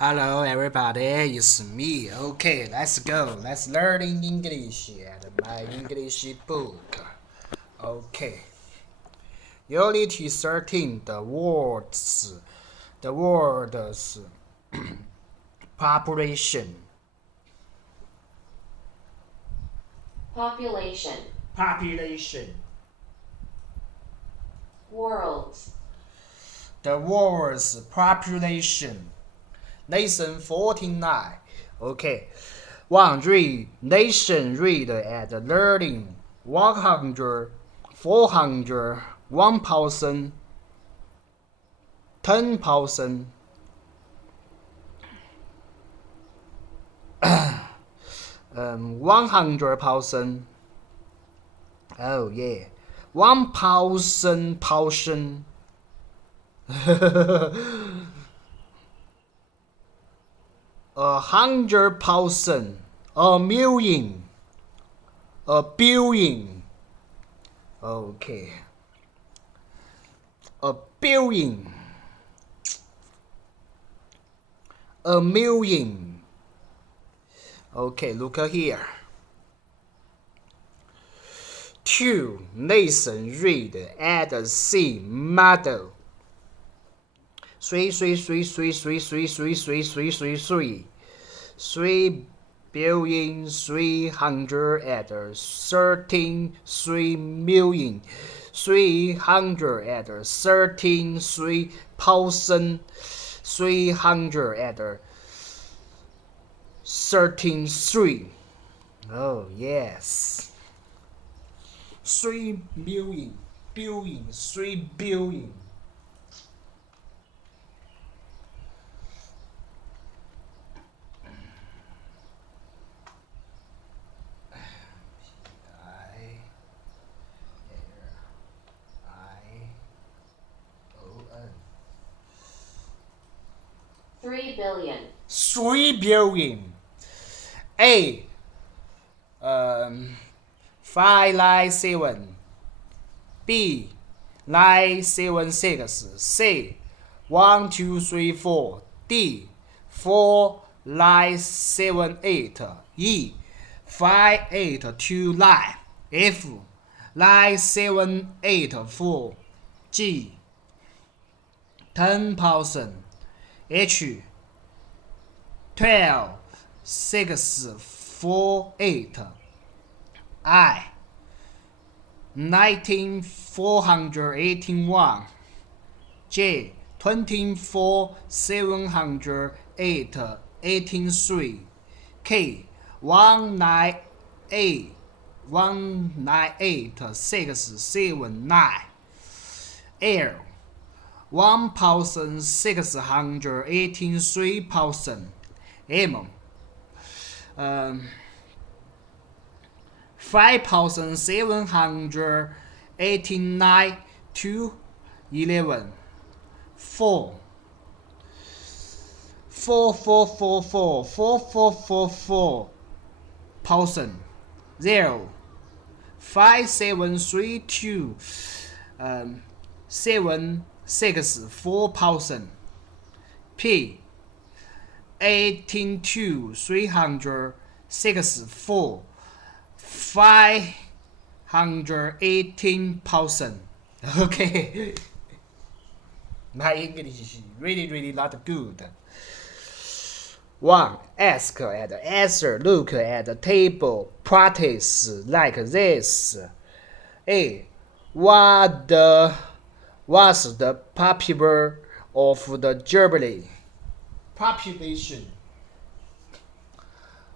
Hello everybody, it's me. Okay, let's go. Let's learn English at my English book. Okay. Unit 13, the words population. Population. Worlds. The world's population. Nation 49. Okay. nation read at learning 100, 400, 1,000, 10,000, 100,000. Oh yeah, 1,000,000. 100,000, a million, a billion. Okay, a billion, a million. Okay, look here. 2. Listen, read, add, see, model. 3,313,313,313. Oh yes, 3 million, billion, 3 billion. $3 billion. 3 billion. A. 5 9 7. B. 9 7 6. C. 1 2 3 4. D. 4 9 7 8. E. 5 8 2 9. F. 9 7 8 4. G. 10,000. H. 12 6 4 8. I. 19 481. J. 24 708 183. K. 198 679. L. 1,683,000. M. 5,789 to 11. 4. 4,000. 5,732 764,000. P. 18,364 518,000. Okay. My English is really not good. 1. Ask and answer. Look at the table. Practice like this. A. What's the popular of the Germany? Population.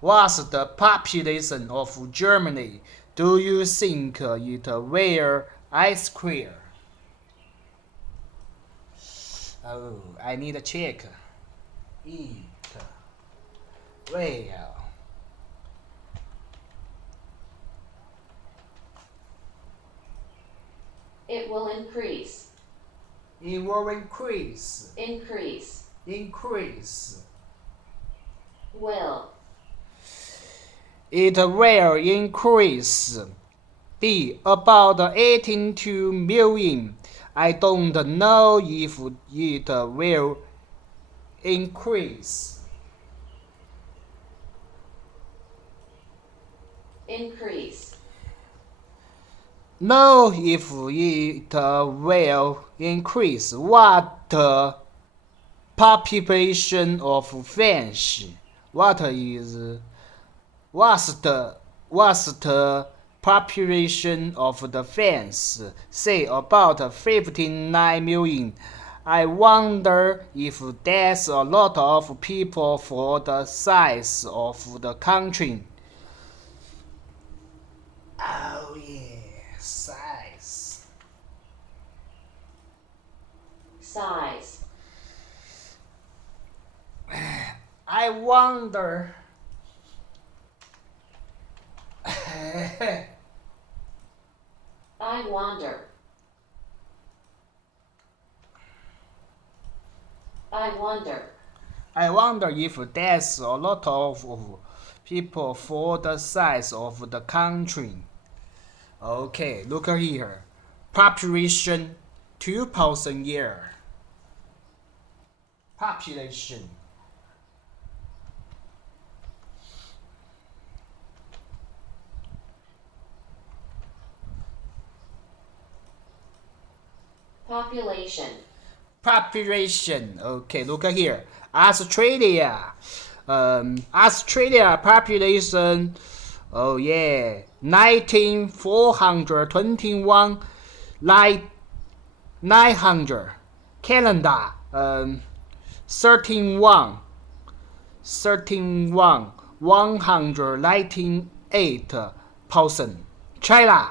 What's the population of Germany? Do you think it will ice cream? Oh, I need a check. Eat well. It will increase. It will increase. Increase. Increase. Will. It will increase. B. About 18 million. I don't know if it will increase, increase, know if it will increase what population of fish. What's the population of the fish? Say about 59 million. I wonder if there's a lot of people for the size of the country. Oh yeah, size. size, I wonder. I wander, I wonder, I wonder if there's a lot of people for the size of the country. Okay, look here. Population 2,000 year. Population. population, Population. Okay, look here. Australia. Australia population. Oh yeah, 19,421, 900. Canada. 198,000. China.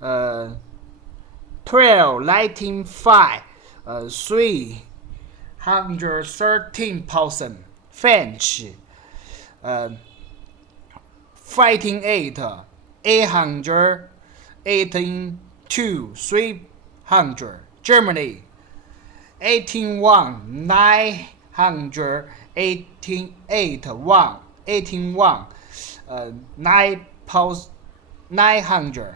12,95. 313,000. French. Fighting 818,200. Germany 18,988 900.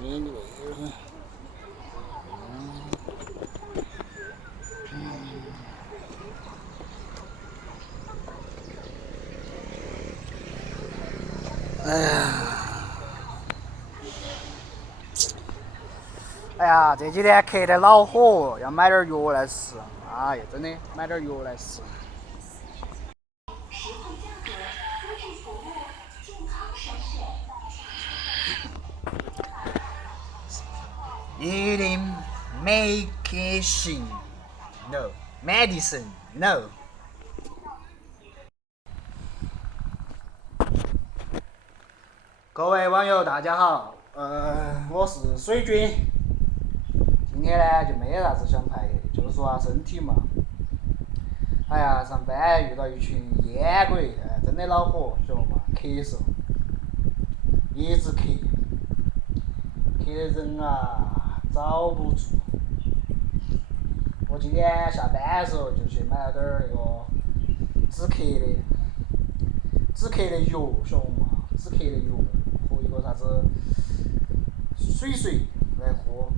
哎呀，这几天咳得恼火，要买点药来吃。哎呀，真的买点药来吃。Eating medication, no. Medicine, no. 各位网友，大家好，我是水军。今天呢就没啥子想拍的，就说下身体嘛。哎呀，上班遇到一群烟鬼，真的恼火，晓得嘛？咳嗽，一直咳，咳得人啊遭不住。我今天下班的时候就去买了点儿那个止咳的药，晓得嘛？止咳的药和一个啥子水来喝，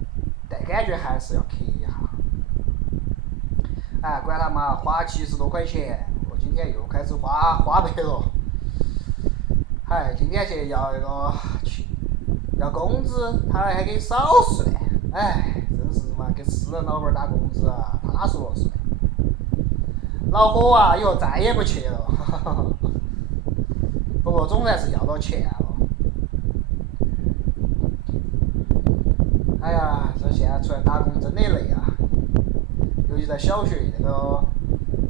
但感觉还是要咳一下。哎，管他妈，花70多块钱，我今天又开始花白了。嗨，今天去要那个要工资，他还给少算，哎，真是嘛，给私人老板打工资啊，他说了算。恼火啊，以后再也不去了。不过总算是要到钱了。哎呀，这现在出来打工真的累啊！尤其在小学那个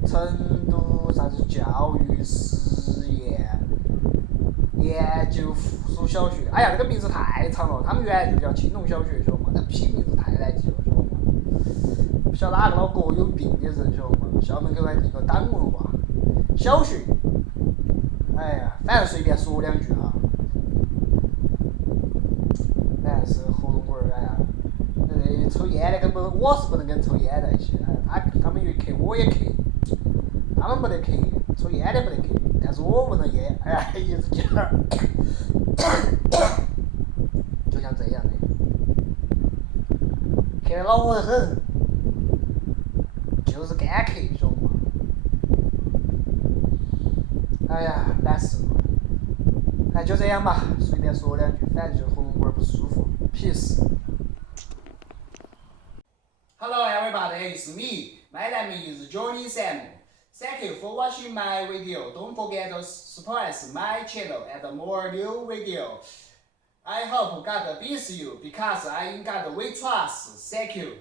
成都啥子教育实验研究附属小学，哎呀，那个名字太长了，他们原来就叫青龙小学，晓得嘛？那批名字太难记了，晓得嘛？不晓得哪个脑壳有病的人，晓得嘛？校门口还立个党文化小学，哎呀，反正随便说两句哈。反正是喉咙管儿，哎呀，那抽烟的根本我是不能跟抽烟在一起，他们一咳我也咳，他们不得咳，抽烟的不得咳，但是我闻了烟，哎呀，一直劲儿，就像这样的，咳得恼火得很，就是干咳，晓得嘛？哎呀，难受。哎，就这样吧，随便说两句，反正就喉咙管不舒服。Peace. Hello everybody, it's me. My name is Johnny Sam. Thank you for watching my video. Don't forget to subscribe my channel and more new video. I hope God bless you because I in God we trust. Thank you.